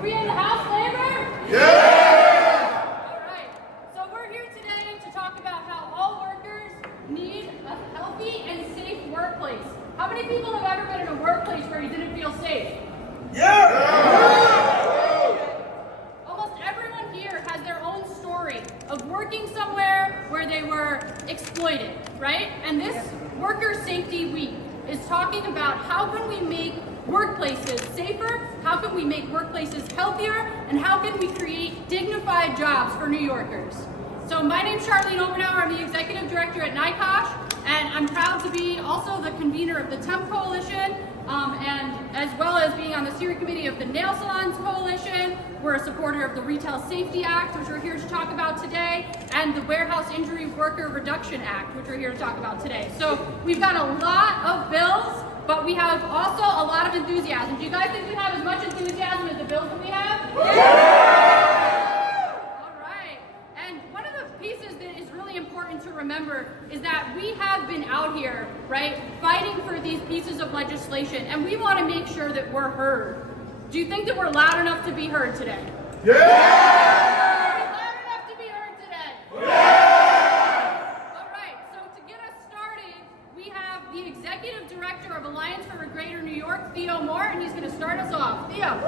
Are we in the house, labor? Yeah! All right. So we're here today to talk about how all workers need a healthy and safe workplace. How many people have ever been in a workplace where you didn't feel safe? Yeah! Almost everyone here has their own story of working somewhere where they were exploited, right? And this Worker Safety Week is talking about how can we make workplaces safer, how can we make workplaces healthier, and how can we create dignified jobs for New Yorkers. So my name's Charlene Obernauer, I'm the Executive Director at NYCOSH, and I'm proud to be also the convener of the Temp Coalition, and as well as being on the steering committee of the Nail Salons Coalition. We're a supporter of the Retail Safety Act, which we're here to talk about today, and the Warehouse Injury Worker Reduction Act, which we're here to talk about today. So we've got a lot of bills, but we have also a lot of enthusiasm. Do you guys think we have as much enthusiasm as the bills that we have? Yeah! All right. And one of the pieces that is really important to remember is that we have been out here, right, fighting for these pieces of legislation, and we want to make sure that we're heard. Do you think that we're loud enough to be heard today? Yeah! Are we loud enough to be heard today? Yeah! All right, so to get us started, we have the Executive Director of Alliance for Greater New York, Theo Moore, and he's going to start us off. Theo.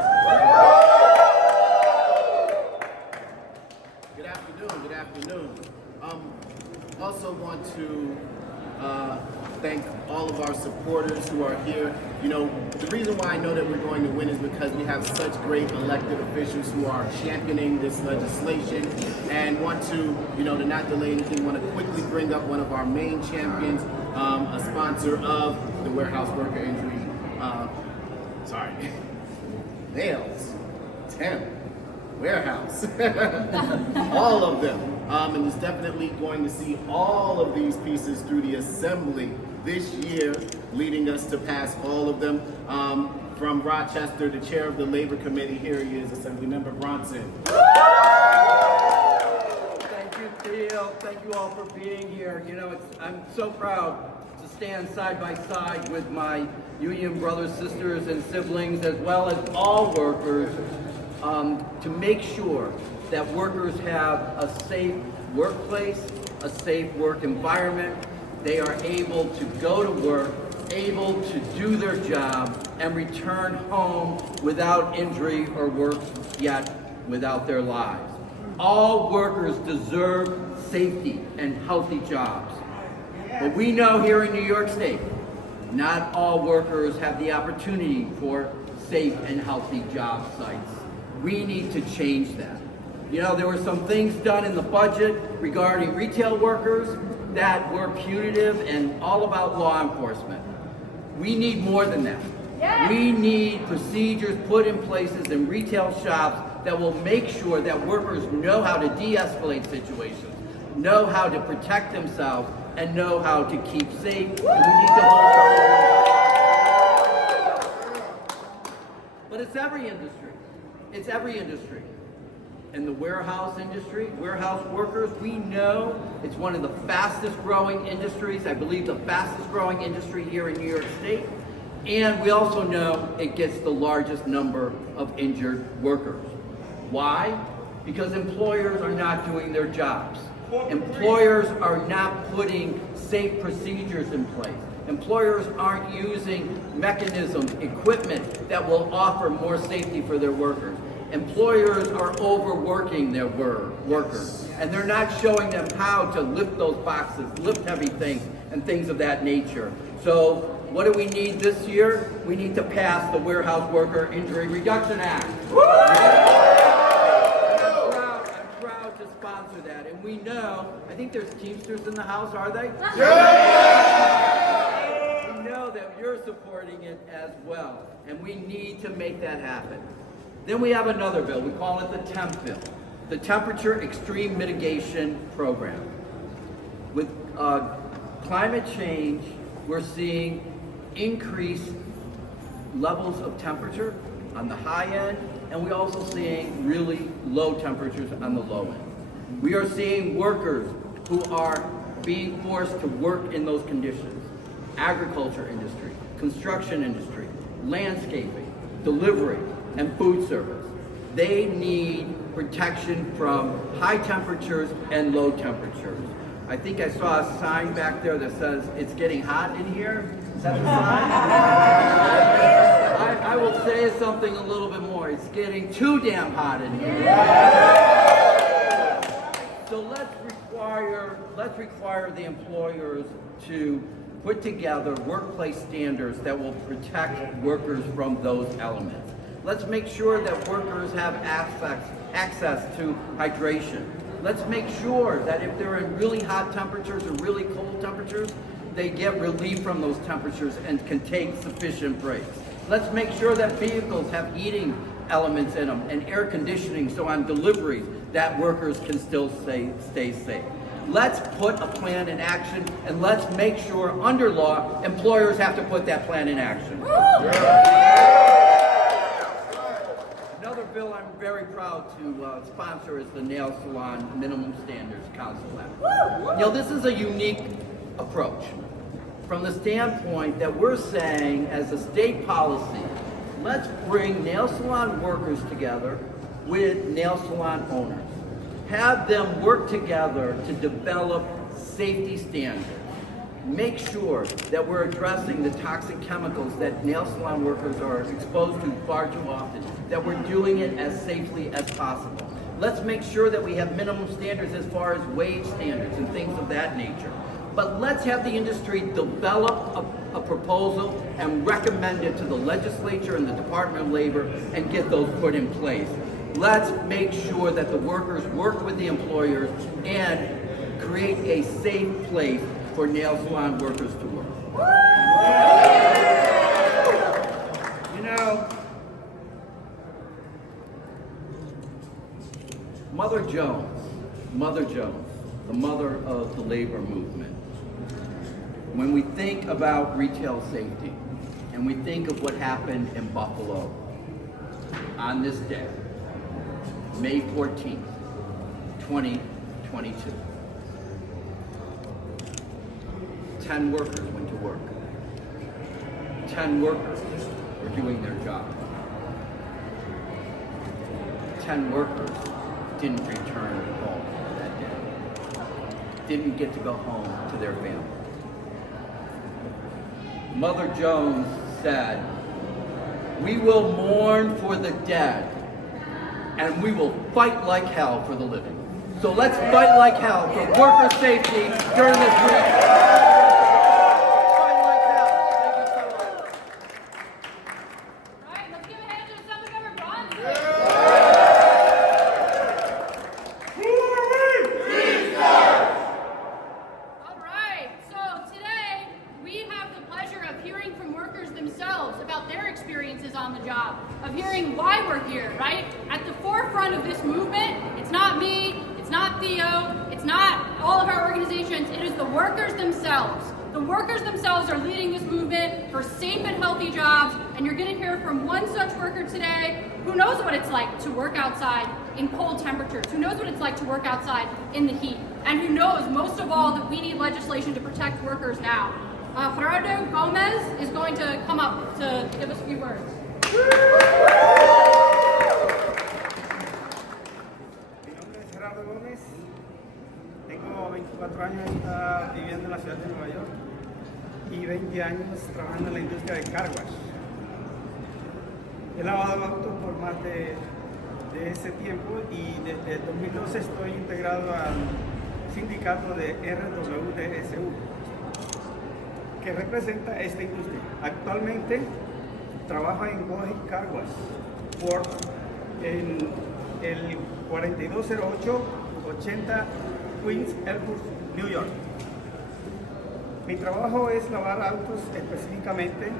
Good afternoon, good afternoon. Also want to thank all of our supporters who are here. You know, the reason why I know that we're going to win is because we have such great elected officials who are championing this legislation, and want to, you know, to not delay anything, want to quickly bring up one of our main champions, a sponsor of the Warehouse Worker Injury, Nails, Temp, Warehouse, all of them. And is definitely going to see all of these pieces through the assembly this year, leading us to pass all of them. From Rochester, the chair of the Labor Committee, here he is, Assemblymember Bronson. Thank you, Theo. Thank you all for being here. You know, I'm so proud to stand side by side with my union brothers, sisters, and siblings, as well as all workers, to make sure that workers have a safe workplace, a safe work environment. They are able to go to work, able to do their job, and return home without injury or worse yet, without their lives. All workers deserve safety and healthy jobs. But we know here in New York State, not all workers have the opportunity for safe and healthy job sites. We need to change that. You know, there were some things done in the budget regarding retail workers that were punitive and all about law enforcement. We need more than that. Yes. We need procedures put in places in retail shops that will make sure that workers know how to de-escalate situations, know how to protect themselves, and know how to keep safe. And we need to hold. But it's every industry. It's every industry. In the warehouse industry, warehouse workers, we know it's one of the fastest growing industries, I believe the fastest growing industry here in New York State. And we also know it gets the largest number of injured workers. Why? Because employers are not doing their jobs. Employers are not putting safe procedures in place. Employers aren't using mechanisms, equipment that will offer more safety for their workers. Employers are overworking their workers, and they're not showing them how to lift those boxes, lift heavy things, and things of that nature. So what do we need this year? We need to pass the Warehouse Worker Injury Reduction Act. I'm proud to sponsor that, and we know, I think there's Teamsters in the house, are they? Yeah! We know that you're supporting it as well, and we need to make that happen. Then we have another bill, we call it the TEMP bill, the Temperature Extreme Mitigation Program. With climate change, we're seeing increased levels of temperature on the high end, and we're also seeing really low temperatures on the low end. We are seeing workers who are being forced to work in those conditions. Agriculture industry, construction industry, landscaping, delivery, and food service. They need protection from high temperatures and low temperatures. I think I saw a sign back there that says, "It's getting hot in here." Is that the sign? I will say something a little bit more. It's getting too damn hot in here. So let's require the employers to put together workplace standards that will protect workers from those elements. Let's make sure that workers have access to hydration. Let's make sure that if they're in really hot temperatures or really cold temperatures, they get relief from those temperatures and can take sufficient breaks. Let's make sure that vehicles have heating elements in them and air conditioning, so on deliveries that workers can still stay safe. Let's put a plan in action, and let's make sure under law, employers have to put that plan in action. Another bill I'm very proud to sponsor is the Nail Salon Minimum Standards Council Act. This is a unique approach from the standpoint that we're saying, as a state policy, let's bring nail salon workers together with nail salon owners. Have them work together to develop safety standards. Make sure that we're addressing the toxic chemicals that nail salon workers are exposed to far too often, that we're doing it as safely as possible. Let's make sure that we have minimum standards as far as wage standards and things of that nature. But let's have the industry develop a proposal and recommend it to the legislature and the Department of Labor and get those put in place. Let's make sure that the workers work with the employers and create a safe place for nail salon workers to work. Mother Jones, the mother of the labor movement. When we think about retail safety and we think of what happened in Buffalo on this day, May 14th, 2022, 10 workers went to work. 10 workers were doing their job. 10 workers didn't return home that day. Didn't get to go home to their family. Mother Jones said, "We will mourn for the dead, and we will fight like hell for the living." So let's fight like hell for worker safety during this week. Fight like hell. Thank you so much. All right, let's give a hand to Assemblymember Bronson. All right, so today we have the pleasure of hearing from workers themselves about their experiences on the job, of hearing why we're here, right? At the forefront of this movement, it's not me, it's not Theo, it's not all of our organizations, it is the workers themselves. The workers themselves are leading this movement for safe and healthy jobs, and you're gonna hear from one such worker today who knows what it's like to work outside in cold temperatures, who knows what it's like to work outside in the heat, and who knows most of all that we need legislation to protect workers now. Gerardo Gomez is going to come up to give us a few words. Mi nombre es Gerardo Gómez, tengo 24 años viviendo en la ciudad de Nueva York y 20 años trabajando en la industria de car wash. He lavado autos por más de ese tiempo y desde el 2012 estoy integrado al sindicato de RWDSU, que representa esta industria. Actualmente trabaja en Wahi Car Wash por en el 4208-80 Queens, Elmhurst, New York. Mi trabajo es lavar autos, específicamente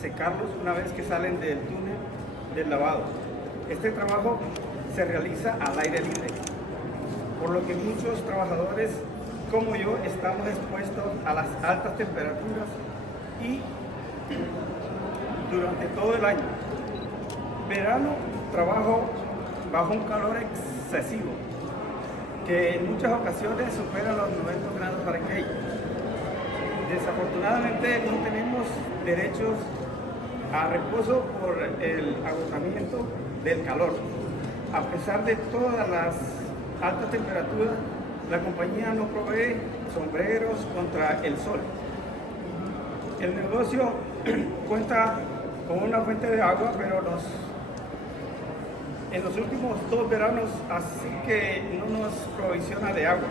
secarlos una vez que salen del túnel del lavado. Este trabajo se realiza al aire libre, por lo que muchos trabajadores como yo estamos expuestos a las altas temperaturas y durante todo el año. Verano trabajo bajo un calor excesivo que en muchas ocasiones supera los 90 grados Fahrenheit. Desafortunadamente no tenemos derechos a reposo por el agotamiento del calor. A pesar de todas las altas temperaturas, la compañía nos provee sombreros contra el sol. El negocio cuenta con una fuente de agua, pero en los últimos 2 veranos así que no nos provisiona de agua.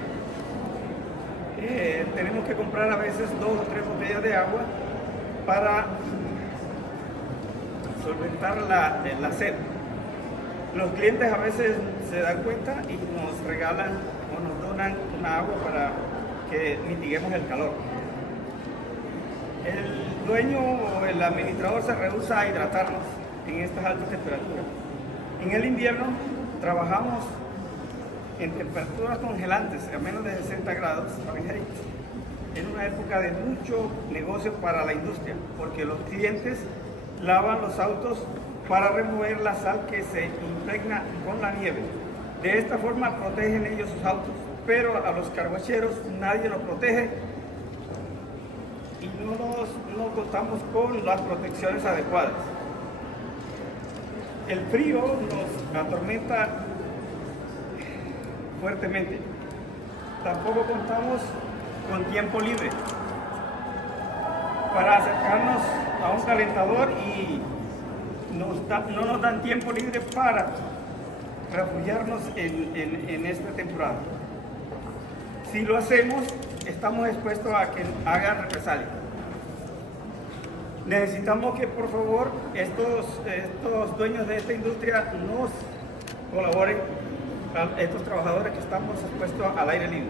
Tenemos que comprar a veces 2 o 3 botellas de agua para solventar la sed. Los clientes a veces se dan cuenta y nos regalan o nos donan una agua para que mitiguemos el calor. El dueño o el administrador se rehúsa a hidratarnos en estas altas temperaturas. En el invierno trabajamos en temperaturas congelantes, a menos de 60 grados Fahrenheit, en una época de mucho negocio para la industria, porque los clientes lavan los autos para remover la sal que se impregna con la nieve. De esta forma protegen ellos sus autos, pero a los carguacheros nadie los protege y no contamos con las protecciones adecuadas. El frío nos atormenta fuertemente. Tampoco contamos con tiempo libre para acercarnos a un calentador y no nos dan tiempo libre para refugiarnos en esta temporada. Si lo hacemos, estamos expuestos a que hagan represalias. Necesitamos que por favor estos dueños de esta industria nos colaboren a estos trabajadores que estamos expuestos al aire libre.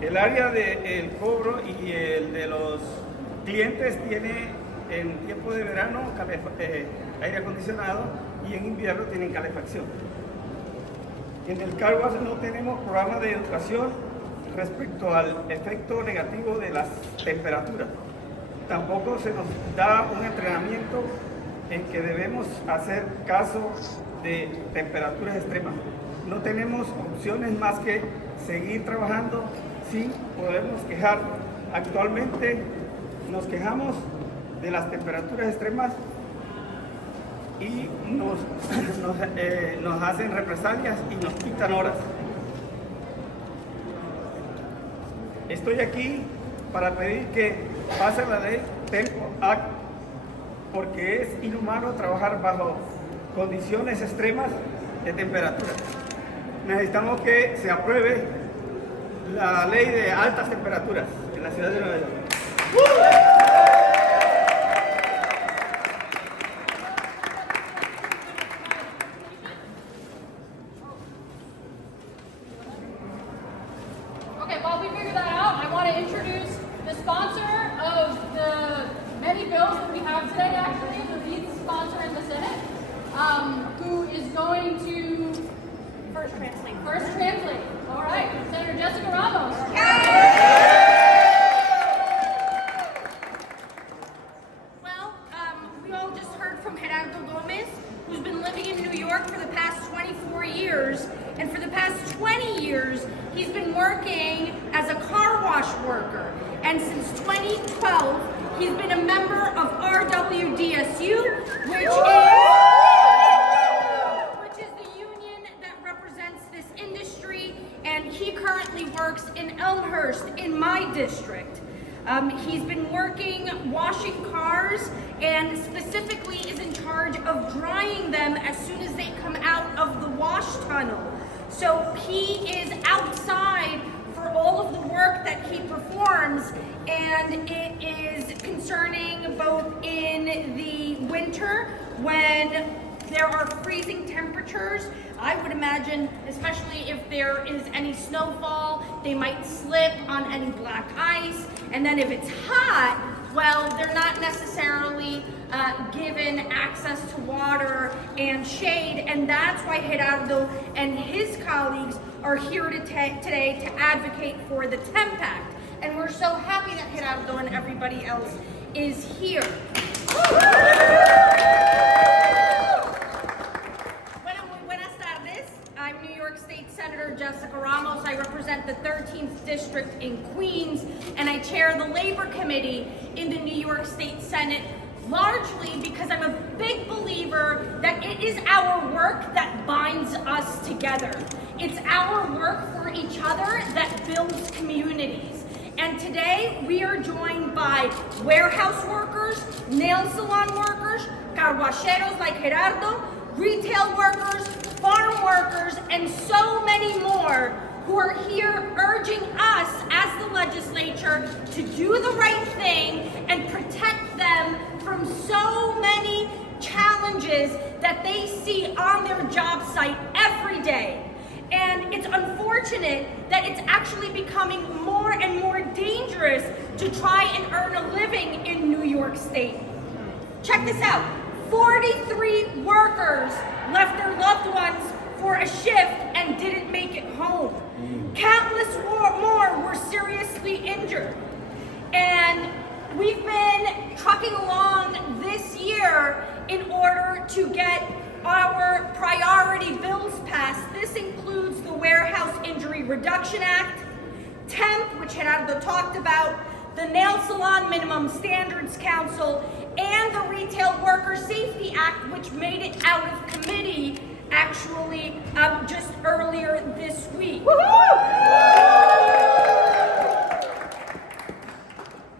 El área del cobro y el de los clientes tiene en tiempo de verano aire acondicionado y en invierno tienen calefacción. En el car wash no tenemos programa de educación respecto al efecto negativo de las temperaturas. Tampoco se nos da un entrenamiento en que debemos hacer caso de temperaturas extremas. No tenemos opciones más que seguir trabajando sin podernos quejar. Actualmente nos quejamos de las temperaturas extremas y nos hacen represalias y nos quitan horas. Estoy aquí para pedir que pase la ley Tempo Act, porque es inhumano trabajar bajo condiciones extremas de temperatura. Necesitamos que se apruebe la ley de altas temperaturas en la ciudad de Nueva York. Okay, while we figure that out, I want to introduce the sponsor of the many bills that we have today, actually, the lead sponsor in the Senate, who is going to first translate. All right, Senator Jessica Ramos. Well, we all just heard from Gerardo Gomez, who's been living in New York for the past 24 years. And for the past 20 years, he's been working as a car wash worker. And since 2012, he's been a member of RWDSU, which is the union that represents this industry. And he currently works in Elmhurst, in my district. He's been working washing cars and specifically is in charge of drying them as soon as they come out of the wash tunnel. So he is outside for all of the work that he performs, and it is concerning both in the winter when there are freezing temperatures. I would imagine, especially if there is any snowfall, they might slip on any black ice. And then if it's hot, well, they're not necessarily given access to water and shade. And that's why Gerardo and his colleagues are here today to advocate for the Temp Act. And we're so happy that Gerardo and everybody else is here. I'm New York State Senator Jessica Ramos. I represent the 13th District in Queens, and I chair the Labor Committee in the New York State Senate, largely because I'm It is our work that binds us together. It's our work for each other that builds communities. And today we are joined by warehouse workers, nail salon workers, carwacheros like Gerardo, retail workers, farm workers, and so many more who are here urging us as the legislature to do the right thing and protect them from so many challenges that they see on their job site every day. And it's unfortunate that it's actually becoming more and more dangerous to try and earn a living in New York State. Check this out. 43 workers left their loved ones for a shift and didn't make it home. Countless more were seriously injured. And we've been trucking along this year in order to get our priority bills passed. This includes the Warehouse Injury Reduction Act, TEMP, which Gerardo talked about, the Nail Salon Minimum Standards Council, and the Retail Worker Safety Act, which made it out of committee actually just earlier this week.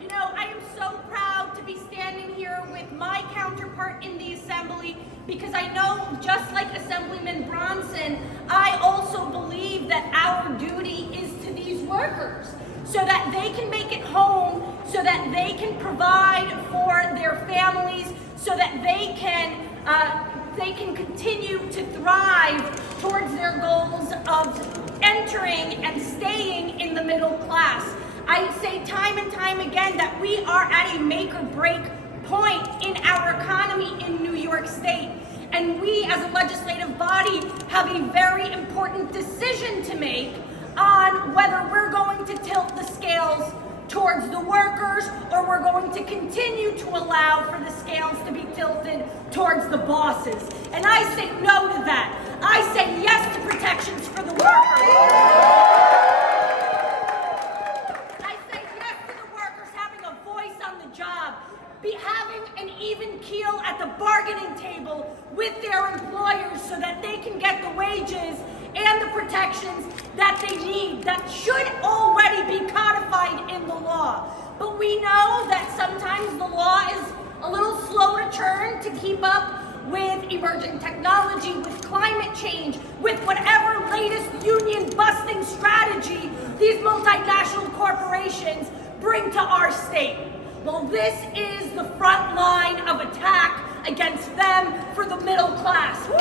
You know, I am so proud to be standing here with my counterpart in the Assembly, because I know, just like Assemblyman Bronson, I also believe that our duty is to these workers, so that they can make it home, so that they can provide for their families, so that they can continue to thrive towards their goals of entering and staying in the middle class. I say time and time again that we are at a make or break point in our economy in New York State. And we as a legislative body have a very important decision to make on whether we're going to tilt the scales towards the workers, or we're going to continue to allow for the scales to be tilted towards the bosses. And I say no to that. I say yes to protections for the workers. I say yes to the workers having a voice on the job, having an even keel at the bargaining table with their employers, so that they can get the wages and the protections that they need, that should already be codified in the law. But we know that sometimes the law is a little slow to turn to keep up with emerging technology, with climate change, with whatever latest union busting strategy these multinational corporations bring to our state. Well, this is the front line of attack against them for the middle class. We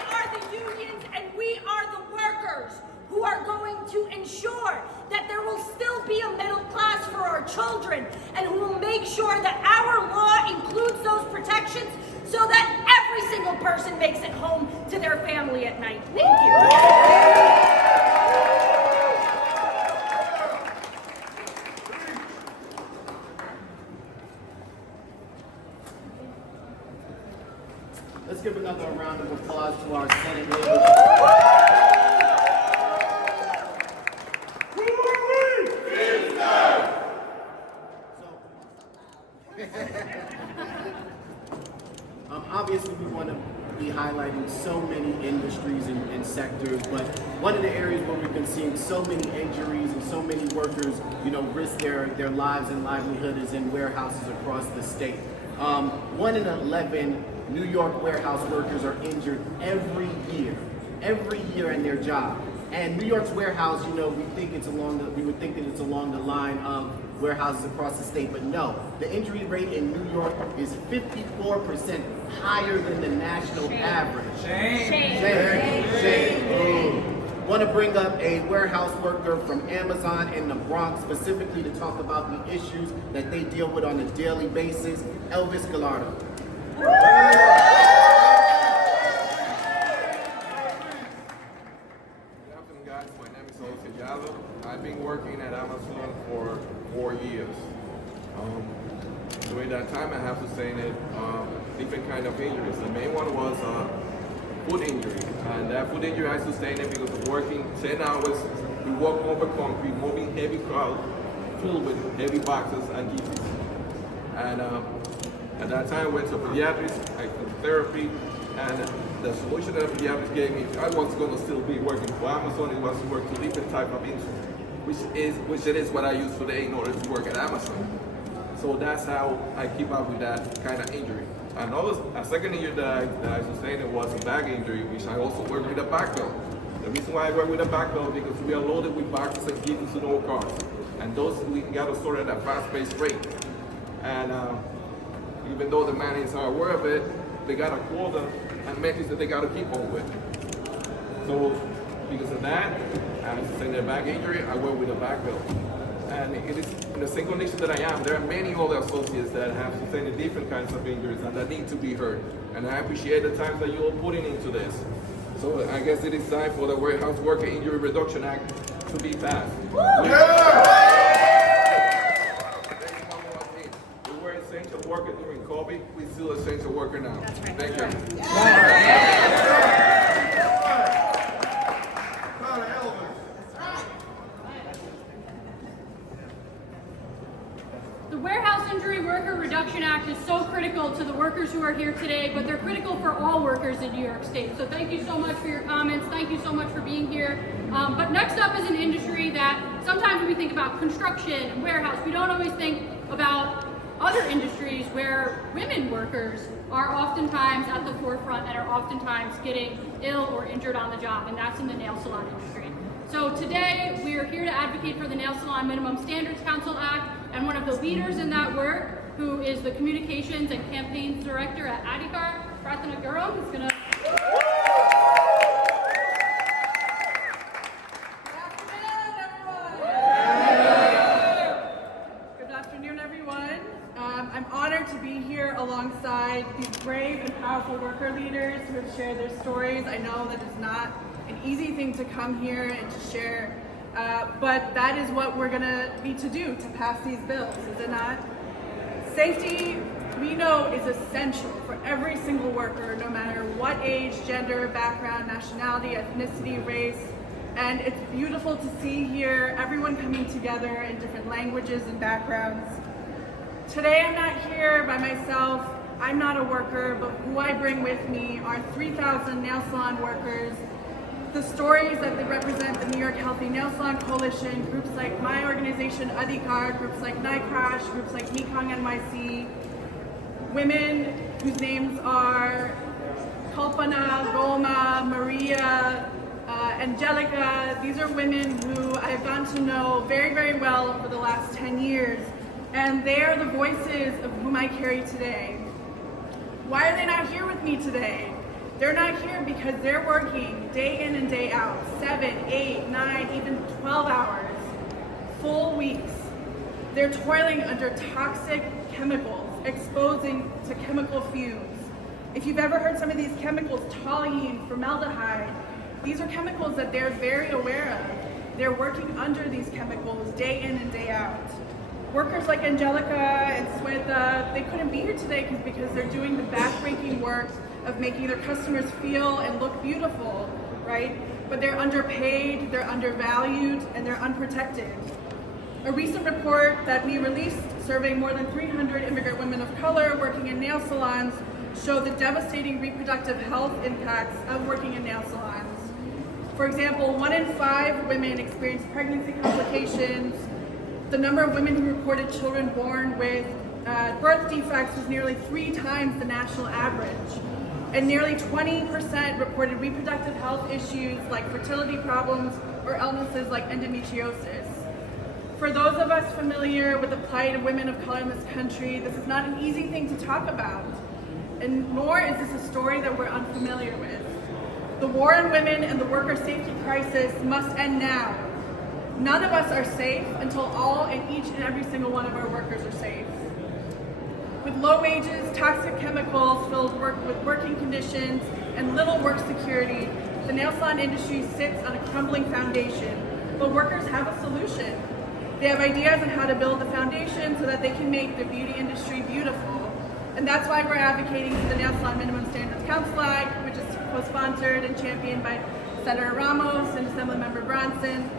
are the unions, and we are the workers who are going to ensure that there will still be a middle class for our children, and who will make sure that our law includes those protections so that every single person makes it home to their family at night. Thank you. Let's give another round of applause to our Senate leader. Obviously, we want to be highlighting so many industries and sectors, but one of the areas where we've been seeing so many injuries and so many workers, risk their lives and livelihood is in warehouses across the state. 1 in 11 New York warehouse workers are injured every year in their job. And New York's warehouse, we would think that it's along the line of warehouses across the state, but no. The injury rate in New York is 54% higher than the national average. Shame. Want to bring up a warehouse worker from Amazon in the Bronx specifically to talk about the issues that they deal with on a daily basis. Elvis Gallardo. Good afternoon, guys. My name is Elvis Gallardo. I've been working at Amazon for 4 years. During that time, I have sustained different kind of injuries. The main one was foot injury, and that foot injury I sustained it because of working 10 hours. We walk over concrete, moving heavy crowd filled with heavy boxes and pieces. And At that time, I went to pediatrics, I did therapy, and the solution that pediatrics gave me, I was going to still be working for Amazon. It was to work to different type of industry, which it is what I use today in order to work at Amazon. So that's how I keep up with that kind of injury. A second injury that I sustained was a back injury, which I also work with a back belt. The reason why I work with a back belt is because we are loaded with boxes and given to no cars. And those we got to sort at a fast-paced rate. And even though the managers are aware of it, they got a quota and metrics that they got to keep on with. So because of that, I sustained a back injury, I work with a back belt. And it is in the same condition that I am. There are many other associates that have sustained different kinds of injuries and that need to be heard. And I appreciate the time that you are putting into this. So I guess it is time for the Warehouse Worker Injury Reduction Act to be passed. We were essential worker during COVID. We're still essential worker now. That's right. Thank you. The Warehouse Injury Worker Reduction Act is so critical to the workers who are here today, but they're critical for all workers in New York State. So thank you so much for your comments. Thank you so much for being here. But next up is an industry that sometimes when we think about construction and warehouse, we don't always think about other industries where women workers are oftentimes at the forefront and are oftentimes getting ill or injured on the job, and that's in the nail salon industry. So today we are here to advocate for the Nail Salon Minimum Standards Council Act, and one of the leaders in that work, who is the Communications and Campaigns Director at Adhikar, Pratana Gurum, is going to... Good afternoon, everyone. I'm honored to be here alongside these brave and powerful worker leaders who have shared their stories. I know that it's not an easy thing to come here and to share, but that is what we're gonna need to do to pass these bills, is it not? Safety, we know, is essential for every single worker, no matter what age, gender, background, nationality, ethnicity, race. And it's beautiful to see here everyone coming together in different languages and backgrounds. Today I'm not here by myself. I'm not a worker, but who I bring with me are 3,000 nail salon workers. The stories that they represent, the New York Healthy Nail Salon Coalition, groups like my organization, Adhikar, groups like NICRASH, groups like Mekong NYC, women whose names are Kalpana, Goma, Maria, Angelica. These are women who I've gotten to know very, very well over the last 10 years, and they are the voices of whom I carry today. Why are they not here with me today? They're not here because they're working day in and day out, 7, 8, 9, even 12 hours, full weeks. They're toiling under toxic chemicals, exposing to chemical fumes. If you've ever heard some of these chemicals, toluene, formaldehyde, these are chemicals that they're very aware of. They're working under these chemicals day in and day out. Workers like Angelica and Sweta, they couldn't be here today because they're doing the backbreaking work of making their customers feel and look beautiful, right? But they're underpaid, they're undervalued, and they're unprotected. A recent report that we released surveying more than 300 immigrant women of color working in nail salons showed the devastating reproductive health impacts of working in nail salons. For example, 1 in 5 women experience pregnancy complications. The number of women who reported children born with birth defects was nearly 3 times the national average. And nearly 20% reported reproductive health issues like fertility problems or illnesses like endometriosis. For those of us familiar with the plight of women of color in this country, this is not an easy thing to talk about, and nor is this a story that we're unfamiliar with. The war on women and the worker safety crisis must end now. None of us are safe until all and each and every single one of our workers are safe. With low wages, toxic chemicals filled with working conditions, and little work security, the nail salon industry sits on a crumbling foundation. But workers have a solution. They have ideas on how to build the foundation so that they can make the beauty industry beautiful. And that's why we're advocating for the Nail Salon Minimum Standards Council Act, which is co-sponsored and championed by Senator Ramos and Assemblymember Bronson.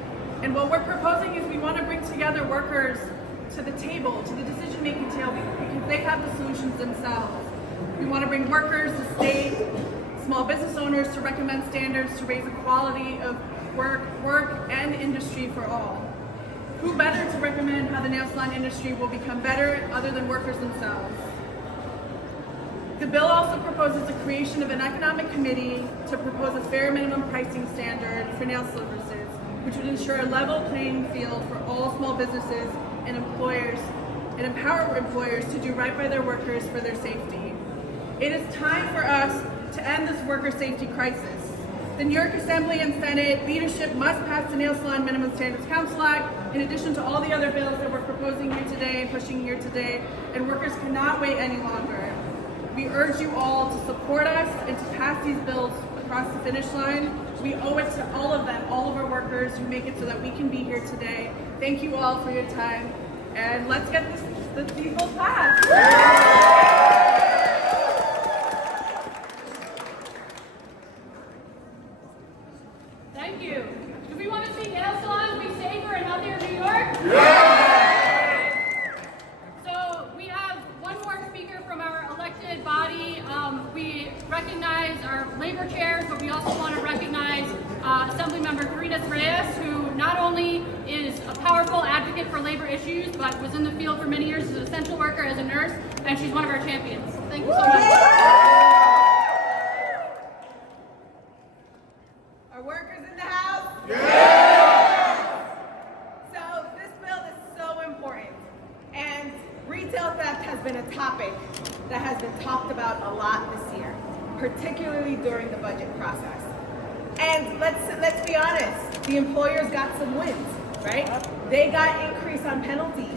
And what we're proposing is we want to bring together workers to the table, to the decision-making table, because they have the solutions themselves. We want to bring workers, the state, small business owners to recommend standards to raise the quality of work and industry for all. Who better to recommend how the nail salon industry will become better other than workers themselves? The bill also proposes the creation of an economic committee to propose a fair minimum pricing standard for nail services, which would ensure a level playing field for all small businesses and employers, and empower employers to do right by their workers for their safety. It is time for us to end this worker safety crisis. The New York Assembly and Senate leadership must pass the Nail Salon Minimum Standards Council Act, in addition to all the other bills that we're proposing here today and pushing here today, and workers cannot wait any longer. We urge you all to support us and to pass these bills across the finish line. We owe it to all of them, all of our workers who make it so that we can be here today. Thank you all for your time, and let's get these bills passed. Thank you. Do we want to see nail salons be safer and healthier in New York? Yeah! So we have one more speaker from our elected body. We recognize our labor chairs, but we also want to recognize Assemblymember Caritas Reyes, who not only is a powerful advocate for labor issues, but was in the field for many years as an essential worker, as a nurse, and she's one of our champions. Thank you so much. Are workers in the house? So this bill is so important, and retail theft has been a topic that has been talked about a lot this year, particularly during the budget process. And let's be honest, the employers got some wins, right? They got increase on penalties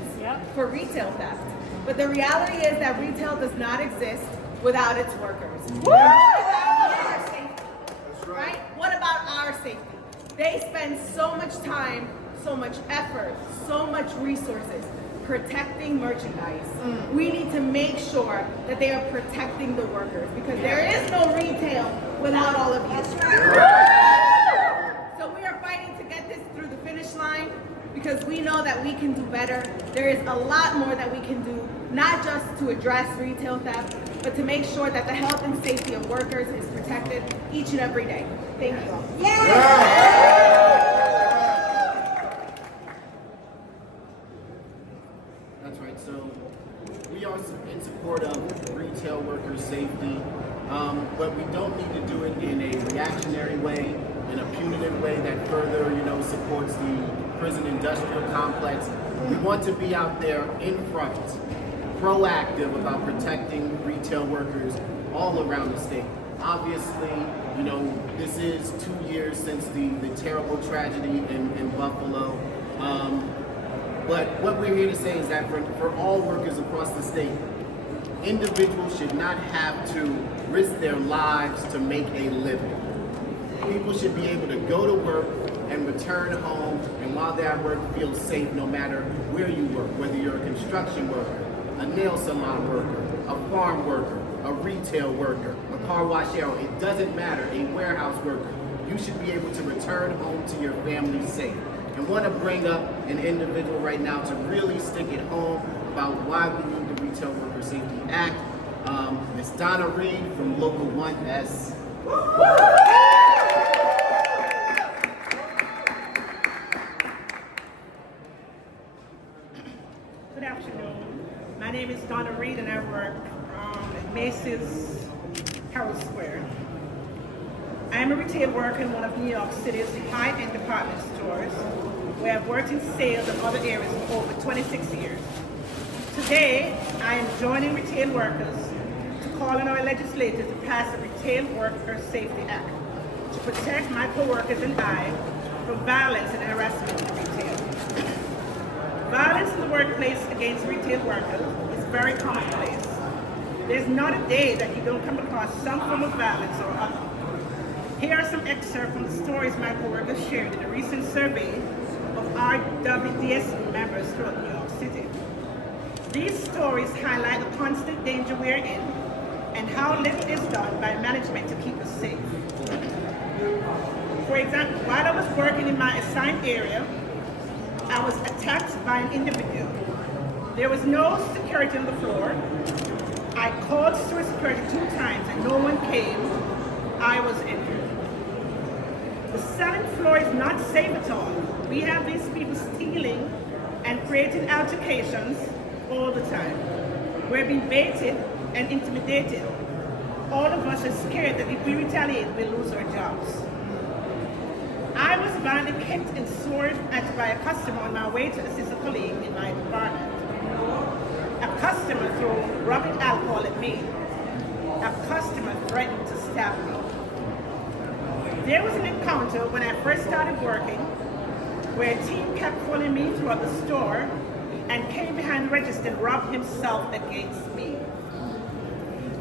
for retail theft. But the reality is that retail does not exist without its workers. Right? What about our safety? They spend so much time, so much effort, so much resources protecting merchandise. We need to make sure that they are protecting the workers, because there is no retail without all of you. So we are fighting to get this through the finish line, because we know that we can do better. There is a lot more that we can do, not just to address retail theft, but to make sure that the health and safety of workers is protected each and every day. Thank you all. That's right. So we are in support of retail worker safety, but we don't need to do it in a reactionary way, in a punitive way that further, supports the prison industrial complex. We want to be out there in front, proactive about protecting retail workers all around the state. Obviously, this is 2 years since the terrible tragedy in Buffalo. But what we're here to say is that for all workers across the state, individuals should not have to risk their lives to make a living. People should be able to go to work and return home, and while they're at work, feel safe no matter where you work, whether you're a construction worker, a nail salon worker, a farm worker, a retail worker, a car wash arrow. It doesn't matter, a warehouse worker. You should be able to return home to your family safe. And want to bring up an individual right now to really stick it home about why we need the Retail Worker Safety Act. Ms. Donna Reed from Local 1S. Good afternoon. My name is Donna Reed, and I work at Macy's Herald Square. I am a retail worker in one of New York City's high-end department stores, where I've worked in sales and other areas for over 26 years. Today, I am joining retail workers to call on our legislators to pass the Retail Worker Safety Act to protect my co-workers and I from violence and harassment in retail. Violence in the workplace against retail workers is very commonplace. There's not a day that you don't come across some form of violence or other. Here are some excerpts from the stories my co-workers shared in a recent survey of RWDS members throughout New York City. These stories highlight the constant danger we are in and how little is done by management to keep us safe. For example, while I was working in my assigned area, I was attacked by an individual There was no security on the floor. I called store security 2 times and no one came. I was injured. The 7th floor is not safe at all. We have these people stealing and creating altercations all the time. We're being baited and intimidated. All of us are scared that if we retaliate, we'll lose our jobs. I was violently kicked and sworn at by a customer on my way to assist a colleague in my department. A customer threw rubbing alcohol at me. A customer threatened to stab me. There was an encounter when I first started working where a team kept following me throughout the store and came behind the register and rubbed himself against me.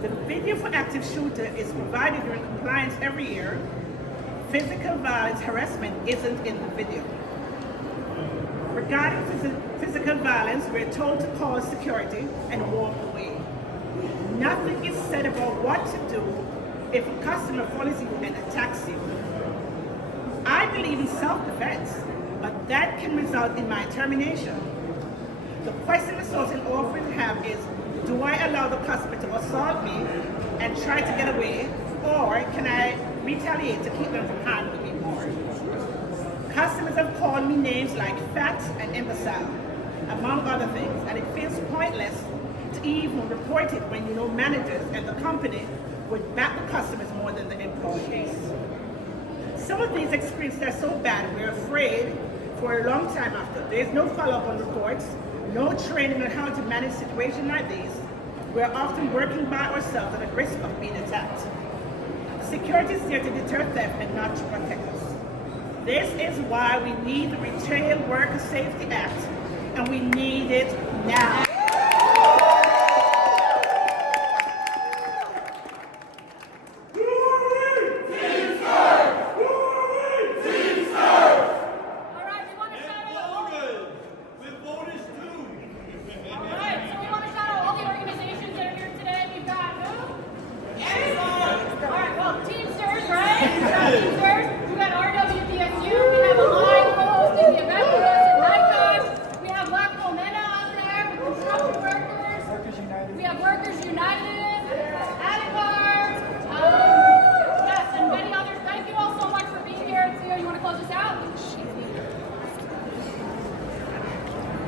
The video for active shooter is provided during compliance every year. Physical violence harassment isn't in the video. Regarding physical violence, we're told to call security and walk away. Nothing is said about what to do if a customer follows you and attacks you. I believe in self-defense, but that can result in my termination. The question assaulting often have is, do I allow the customer to assault me and try to get away, or can I retaliate to keep them from harming me more? Customers have called me names like fat and imbecile, among other things, and it feels pointless to even report it when you know managers and the company would back the customers more than the employees. Some of these experiences are so bad we're afraid for a long time after. There's no follow-up on reports, no training on how to manage situations like these. We're often working by ourselves at risk of being attacked. Security is there to deter theft and not to protect us. This is why we need the Retail Worker Safety Act, and we need it now.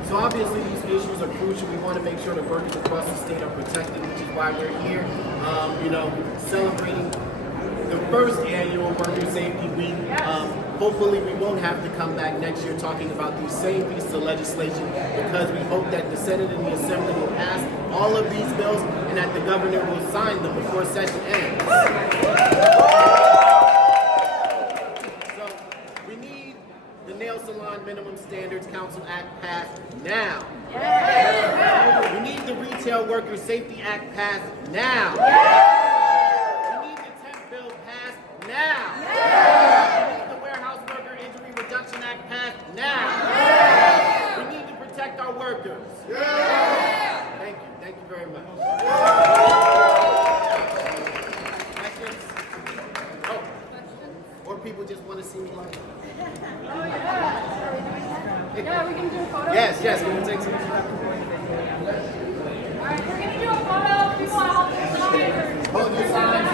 So obviously these issues are crucial. We want to make sure the workers across the state are protected, which is why we're here, celebrating the first annual Worker Safety Week. Hopefully we won't have to come back next year talking about these same pieces of legislation, because we hope that the Senate and the Assembly will pass all of these bills and that the governor will sign them before session ends. So we need the Nail Salon Minimum Standards Council Act passed now. We need the Retail Worker Safety Act passed now. We need the temp bill passed now. We need the Warehouse Worker Injury Reduction Act passed now. We need to protect our workers. Thank you. Thank you very much. Questions? Oh. Or people just want to see me like. Yeah, we can do a photo. Yes, we can take some. All right, we're going to do a photo. People, I'll help you sign. Hold your sign.